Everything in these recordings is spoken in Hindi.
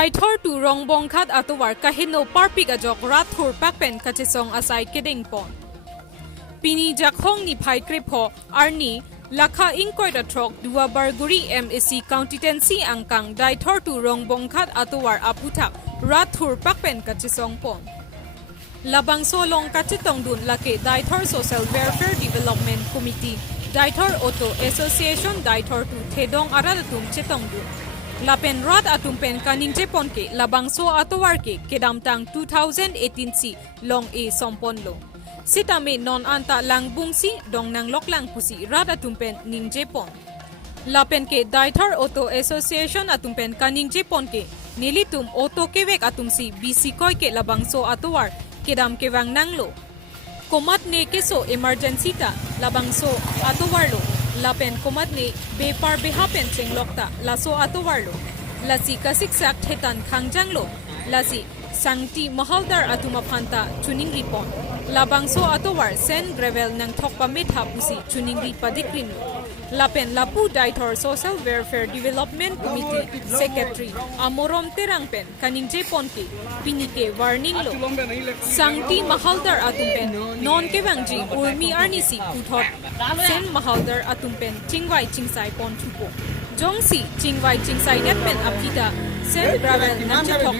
Daithor tu rong bongkhat atuwar kahino parpik ajok rathur pakpen kachisong asai keding pon. Pini jakhong ni phai kripho arni lakha ingkoit atrok dua barguri MSC County Tensi angkang Daithor tu rong bongkhat atuwar aputhak rathur pakpen kachisong pon. Labang solong kachitong dun lake Daithor Social Welfare Development Committee Daithor Auto Association Daithor tu thedong aradatum chitong dun. Lapen rat atumpen kaning jepon ke labang so atowar ke kedamtang 2018 si long e sompon lo. Sitame non anta lang bungsi dong nang loklang pusi rat atumpen ning jepon. Lapen ke Daithor Auto Association atumpen kaning jepon ke nilitum auto kewek atumsi BC koi ke labang so atowar kedam kewang nang lo. Komat ne keso emergency ta labang so atowar lo. Lapen komat ne bepar behapen chenglokta laso atowarlo lasi kasiksak thetan khangjanglo lasi sangti mahaldar atumaphanta tuning ripon labangso atowar sen gravel nang thokpa metha pusi tuning ri padikrim lapen lapu Daithor Social Welfare Development Committee Secretary amorom terangpen kaningje ponke pinike warning lo sangti mahaldar atumpen non kewangji urmi arnisi puthot sen mahaldar atumpen chingwai chingsai pon thupo jongsi chingwai chingsai netpen apita sen gravel nanchathok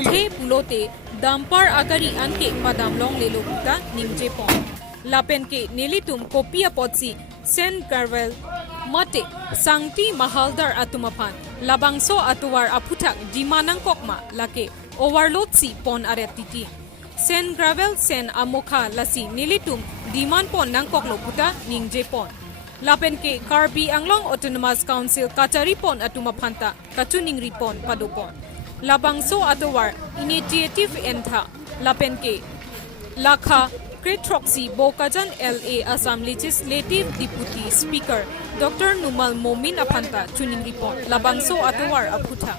the pulote dampar agari anke padamlong lelo buta ningje pon lapen ke nelitum kopia potsi sen gravel mate sangti mahaldar atumapan labangso atuwar aputhak dimanang kokma lake overload si pon aretiti sen gravel sen amokha lasi nilitum diman pon nangkok loputa ningje pon lapen ke Karbi Anglong Autonomous Council Kachari pon atumaphanta kachuning ripon padopon labangso atuwar initiative entha lapen ke lakha Kretroxy Bokajan LA Assam Legislative Deputy Speaker Dr. Numal Momin Apanta tuning report labangso atuwar aputha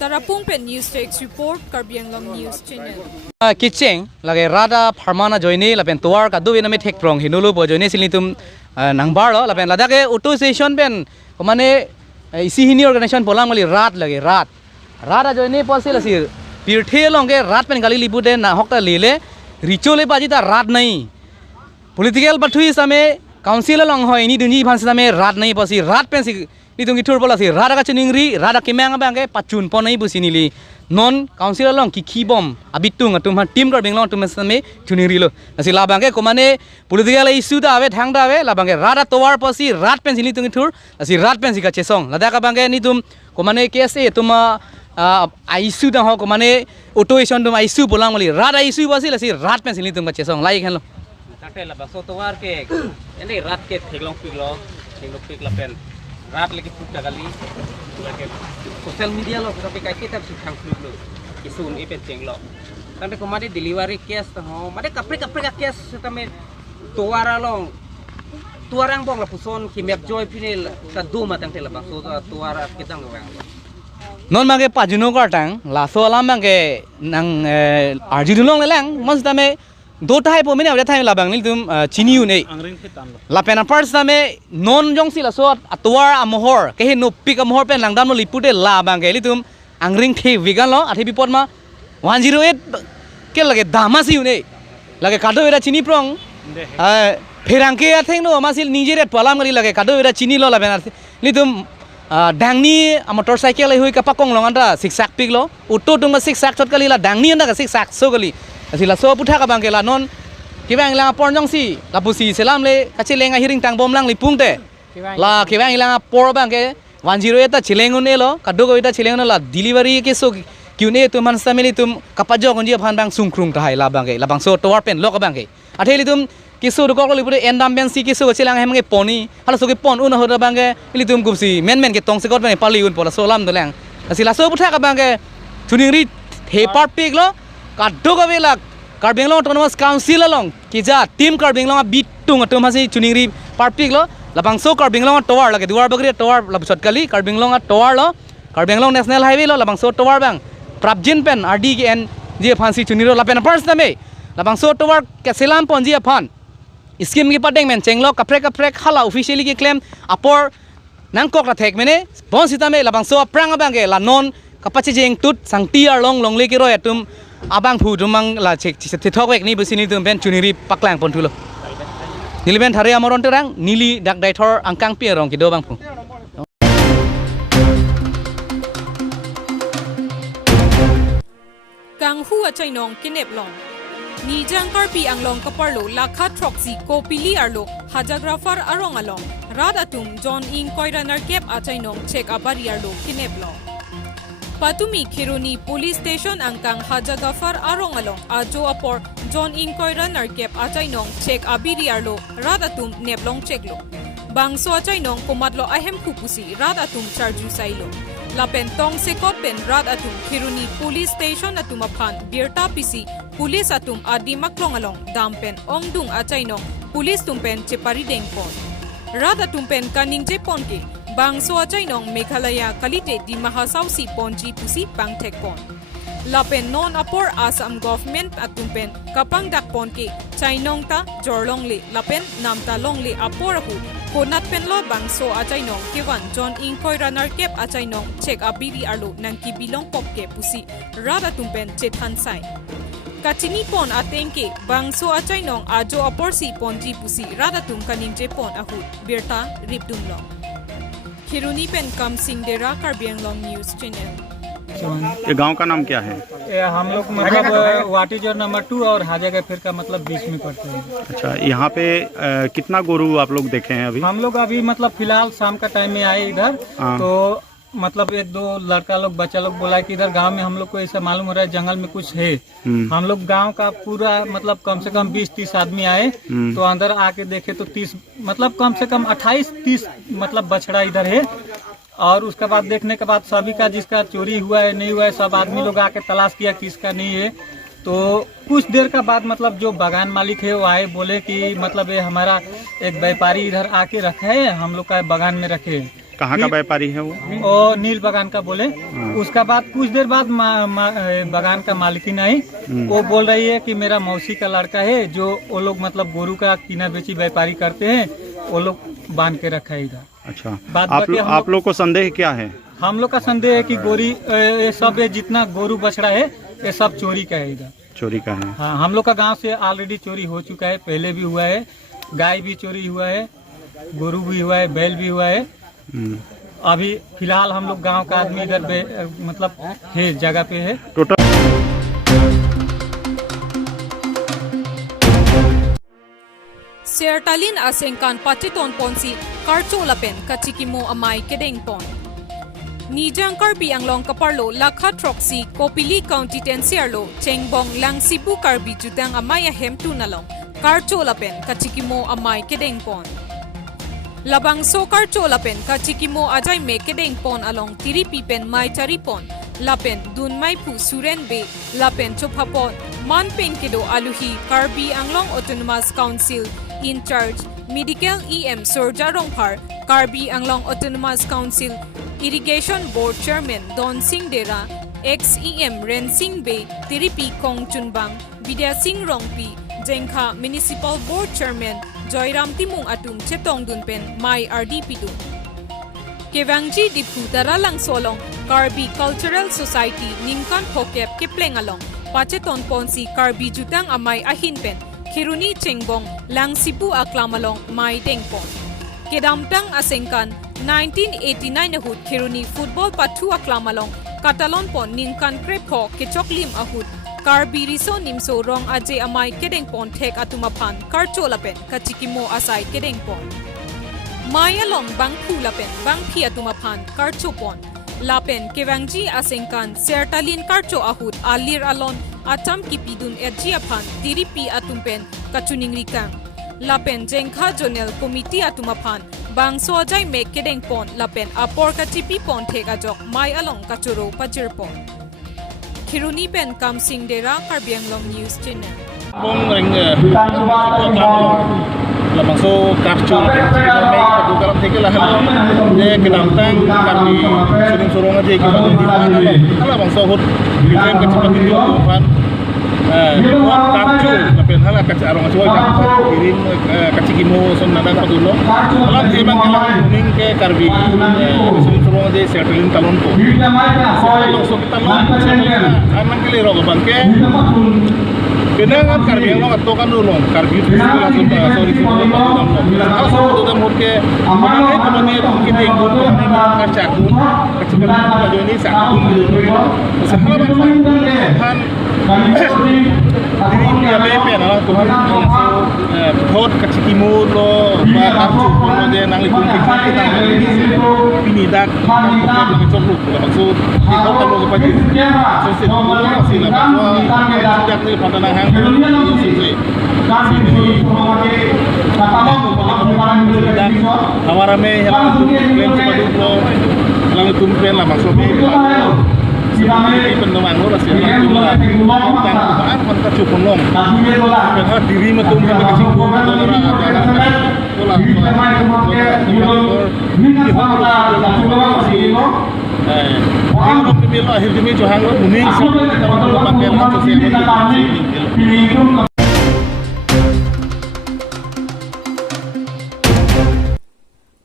Tarapung Pen News Takes Report Karbi Anglong News Channel Kicheng lage rada pharmana joini lapen tuar kadu ina me thek prong hinulu bo joini silitum nangbar lo lapen ladake auto station pen komane isi hini organization polang mali rat lage rat rada joini posil asir pirthe longe rat pen gali libude na hokta lile रिचोले बाजी ता रात नहीं पॉलिटिकल बठुई समे काउंसिल लंग हो इनी दुनी भांस समे रात नहीं पसी रात पेंसी नी तुंगी ठुर बोला सी रात का चनिंगरी रात के मैंग बांगे पचुन पो नहीं बुसी नीली नॉन काउंसिल लंग की खीबम अबितुंग तुम टीम कर बिंगलों तुम समे चुनिंगरी लो असी लाबांगे कोमाने पॉलिटिकल इशू दा आवे थांग दा आवे लाबांगे रात तोवार पसी रात पेंसी नी तुंगी ठुर असी रात पेंसी का चेसोंग लदा का बांगे नी तुम कोमाने कैसे तुम आइसु दा हो को माने ऑटोएशन तुम आइसु बोला मली रात आइसु बसी लसी रात में सिली तुम बच्चे सॉन्ग लाइक हेलो ताटे ला बसो तोवार के एने रात के थेगलोंग पिक लपेन रात लेके फुट गली के सोशल मीडिया लो तो पे के तब सिखांग फुट लो किसुन ए पे चेंगलो ताटे को माने डिलीवरी केस तो हो माने कपरे का केस तमे तोवारा लोंग तुआरांग बोंग ला पुसोन की मैप जॉय फिनेल ता दो मतंग ते ला बसो तुआरा के तंग वेंग non mage pajuno kartang la so alam mage nang arjidulong lelang mons tame do tai po mene thai la bang nil tum chiniu nei la pena first tame non jong si la so atwar amohor ke no pik amohor pen langdam no lipute la bang ke litum angring the vegan lo athi bipod ma 108 ke lage dama si nei lage kado era chini prong pherang ke atheng no amasil nijeret palam ngari lage kado era chini lo la ben litum dangni motorcycle hui ka pakong longanda siksak piglo auto tung siksak chot kali la dangni anda ka siksak so kali asila so putha ka bang kela non kibang la pornjong si la pusi selam le ka chilenga hiring tang bom lang li pungte la kibang la por bang ke 108 ta chilengun elo kadu ko ita chilengun la delivery ke so kyune tu man samili tum kapajo gonji phan bang sungkrung ta hai la bang ke la bang so tower pen lo ka bang ke atheli tum kisu do koklo lipude endam ben si kisu chilang hemge poni hala so ke pon un hoda bange ilitum gupsi men ke tong se got ben pali un pola solam do lang asila so putha ka bange chuningri he part pig lo kaddo ka bela Karbi Anglong Autonomous Council long kija team Karbi Anglong bitung atum hasi chuningri part pig lo labang so Karbi Anglong tower lage duar bagri tower labsot kali Karbi Anglong tower lo Karbi Anglong national highway lo labang so tower bang prapjin pen RDN je phansi chuniro lapen first tame labang so tower ke selam pon je phan scheme की पटेंग में चेंगलो कपरे खाला ऑफिशियली की क्लेम अपर नंग कोक ला थेक मेने बोन सिता में लबंग सो प्रांग बांगे ला non kapachi jeng tut sang ti arlong long le ki roi atum abang phu tumang la chek thithok wek ni besini tum pen chuniri paklang pon thulo niliben thare amoron terang nili dak dai thor angkang pi rong ki do bang phu kang hu achai nong kinep long ni jang Karbi Anglong kaparlo lakha troxi ko pili arlo hajagrafar arong along rad atum John ing koiranar kep achai nong check abari arlo kinep long Patumi Kiruni Police Station angkang hajagrafar arong along ajo apor John ing koiranar kep achai nong check abiri arlo rad atum neblong check lo bangso achai nong komatlo ahem khupusi rad atum charju sailo Lapen tong sekot pen rad atum Kiruni Police Station atum aphan birta pisi Police atum adi maklong along dampen ongdung achai nong Police tumpen chepari dengpon rad atum pen kaning jepon ke bangso achai nong Meghalaya kalite di mahasausi ponji pusi pangthekpon Lapen non apor Assam government atum pen kapang dakpon ke chainong ta jorlong le lapen namta long le apor hu Konat pen lo bangso achai nong kiwan John ing koiranar kep achai nong check abiri arlo nang kibilong pop ke pusi rada tumpen chethan sai Kachini pon atengke bangso achai nong ajo aporsi ponji pusi rada tum kaning je pon ahu birta ripdum long Kiruni pen kam sing dera Karbi Anglong news channel ये गांव का नाम क्या है? हम लोग मतलब वाटीजर नंबर 2 और हाजागा फिर का मतलब बीच में पड़ते हैं। अच्छा, यहाँ पे कितना गोरू आप लोग देखे हैं अभी? हम लोग अभी मतलब फिलहाल शाम का टाइम में आए इधर तो मतलब एक दो लड़का लोग बच्चा लोग बोला कि इधर गांव में हम लोग को ऐसा मालूम हो रहा है जंगल में कुछ है। हम लोग गांव का पूरा मतलब कम से कम 20-30 आदमी आए तो अंदर आके देखे तो 30 मतलब कम से कम 28-30 मतलब बछड़ा इधर है और उसके बाद देखने के बाद सभी का जिसका चोरी हुआ है नहीं हुआ है सब आदमी लोग आके तलाश किया किसका नहीं है तो कुछ देर का बाद मतलब जो बागान मालिक है वो आए बोले कि मतलब ये हमारा एक व्यापारी इधर आके रखा है हम लोग का बागान में रखे कहाँ का व्यापारी है वो? नील बागान का बोले उसका बाद कुछ देर बाद बागान का मालिकिन आई वो बोल रही है कि मेरा मौसी का लड़का है जो वो लोग मतलब गोरू का कीना बेची व्यापारी करते हैं वो लोग बांध के रखा है इधर। अच्छा, आप लोग को संदेह क्या है? हम लोग का संदेह है कि गोरी ये सब जितना गोरू बछड़ा है ये सब चोरी का है इधर। चोरी का है? हाँ, हम लोग का गांव से ऑलरेडी चोरी हो चुका है, पहले भी हुआ है, गाय भी चोरी हुआ है, गोरू भी हुआ है, बैल भी हुआ है। अभी फिलहाल हम लोग गांव का आदमी इधर मतलब है जगह पे है। Total Sertalin asengkan pachiton ponsi karcholapen kachikimo amai kedeng pon. Nijang Karbi Anglong kaparlo lakha troxi Kopili County Tensiarlo Chengbong lang Cebu Karbi jutang amay ahem tunalong karcholapen kachikimo amai kedeng pon. Labang so karcholapen kachikimo ajay me kedeng pon along tiripipen mai charipon lapen dun mai pu suren be lapen chopapon manpen kedo aluhi Karbi Anglong Autonomous Council in charge Medical EM Sorja Rongphar Karbi Anglong Autonomous Council Irrigation Board Chairman Don Singh Dera ex-EM Ren Singh Be Tiripi Kong Chunbang Vidya Singh Rongpi Jengkha Municipal Board Chairman Joyram Timung Atum Chetong Dunpen Mai RDP Dun Kevangji Dipu Daralang Solong Karbi Cultural Society Ningkan Phokep Kipleng Along Pacheton Ponsi Karbi Jutang Amay Ahinpen Kiruni Chengbong Lang Cebu Aklamalong Mai Dengpon Kedamtang Asengkan 1989 ahut Kiruni Football Patu Aklamalong Katalon Pon Ningkan Krepho Kechoklim ahut Karbi Riso Nimso Rong Aje Amay Kedengpon Tek Atumapan Karcholapen Kachikimo Asay Kedengpon Maya Long Bang Pulapen Bang Piatumapan Karchopon Lapen Kevangji Asengkan Sertalin Karcho ahut Alir Alon Atam Kipidun Edjiapan Diripi Atumpen Kachuning Rikang Lapen Jengkha Jonel Committee Atumapan Bang Soajay Me Kedengpon Lapen Apor Kachipi Pon Tegajok Mai Along Kachuro Pajirpon Kiruni Pen Kam Sing Dera Karbi Anglong News Channel Bong ring lamang so kapsul may patugalam tigil lahat je kinamtang kami suling surong aja kita di mana ala bang so hut kita kecepat itu kan kapsul tapi dan hala kaca arong coy kirim kaci kimo son nada padulo alam jebang kelang kuning ke Karbi suling surong je setelin talon po so kita aman kali ro bangke Kenangan Karbi Anglong atau kan ulong Karbi itu langsung sorry kalau sudah udah mau ke mana kemudian kita ikut kaca kun kecilan baju ini satu sekarang Tuhan ini ya bepe nah Tuhan hot kecikimu lo bakarcu lo dia nangli kumpul kita pinidak kita coklat maksud kita kalau kepada sosial masih lah bahwa tidak nih pandangan Hawarame yang klaim cepat dulu, lalu tumpen lah maksudnya. Ini pendoman lo rasanya cuma tentang kontak cukup long. Karena diri metumpen ke situ akhir demi Johan lo muning pakai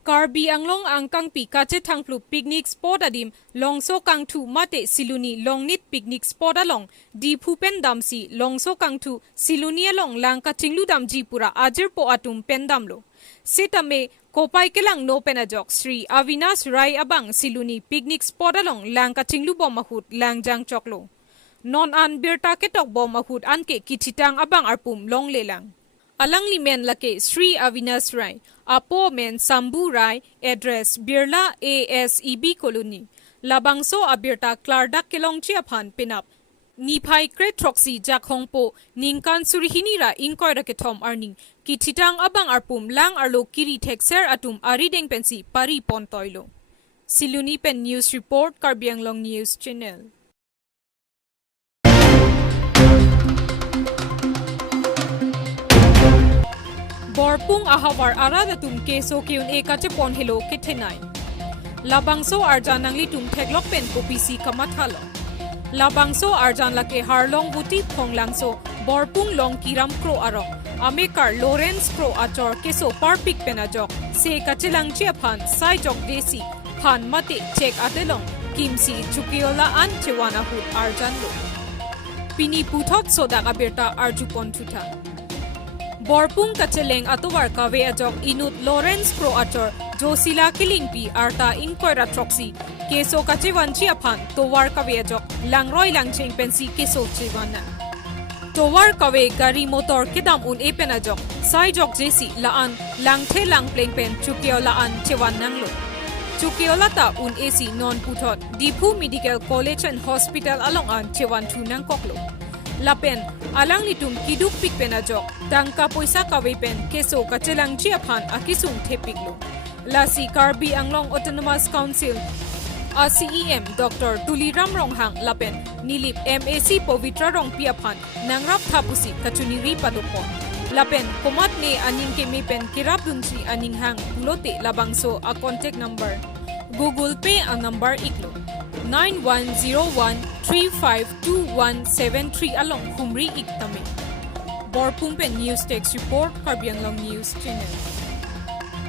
Karbi Anglong ang kang pikache thangplu picnic spot adim longso kang thu mate siluni longnit picnic spot along di phupen damsi longso kang thu siluni along langka chinglu dam jipura ajir po atum pendamlo sitame kopai kelang no penajok Sri Avinas Rai abang siluni picnic spot along langka chinglu bom mahut langjang choklo non an birta ketok bom mahut anke kichitang abang arpum long lelang alang limen lake Sri Avinas Rai Apo men Sambu Rai address Birla ASEB colony Labangso abirta Clardak Kelong Chiaphan pinap Nipai Kret Troxy Jakhongpo Ningkan Surihinira Inkoy Raketom Arning Kititang abang arpum lang arlo kiri texer atum arideng pensi pari pontoilo Siluni Pen News Report Karbi Anglong News Channel Borpung ahawar aradatum keso kiun ekachepon helo kithenai. Labangso arjan nangli tum theglok pen kopisi kamathalo. Labangso arjan lake harlong buti phonglangso borpung long kiram kro arong. Amekar Lawrence kro achor keso parpik penajok. Se kachilang chiaphan sai jok desi phan mate check atelong kimsi chukiola an chewana hut arjan lo. Pini puthot sodak abirta arjupon thuta. Borpung kacheleng atuwar kawe ajok inut Lawrence Pro Achor Josila Kilingpi Arta Inkoira Troxy Keso kachewanchi aphan towar kawe ajok langroy langcheng pensi keso chewana Towar kawe gari motor kedam un epen ajok sai jok jesi laan langthe langpleng pen chukyo laan chewan nanglo Chukyo lata un AC non puthot Dipu Medical College and Hospital along an chewan thunang koklo Lapen alang litum kiduk pik penajok tangka poisa kawe pen keso kachelang chiaphan akisung thepiklo lasi Karbi Anglong Autonomous Council ACEM Dr. Tuliram Ronghang lapen nilip MAC Povitra Rong piaphan nangrap thapusi kachuniri padukon lapen komat ne aning kemi pen kirap dunsi aninghang pulote labangso a contact number Google Pay a number iklo 9101352173 along Humri Iktame. Borpumpen News Text Report, Karbi Anglong News Channel.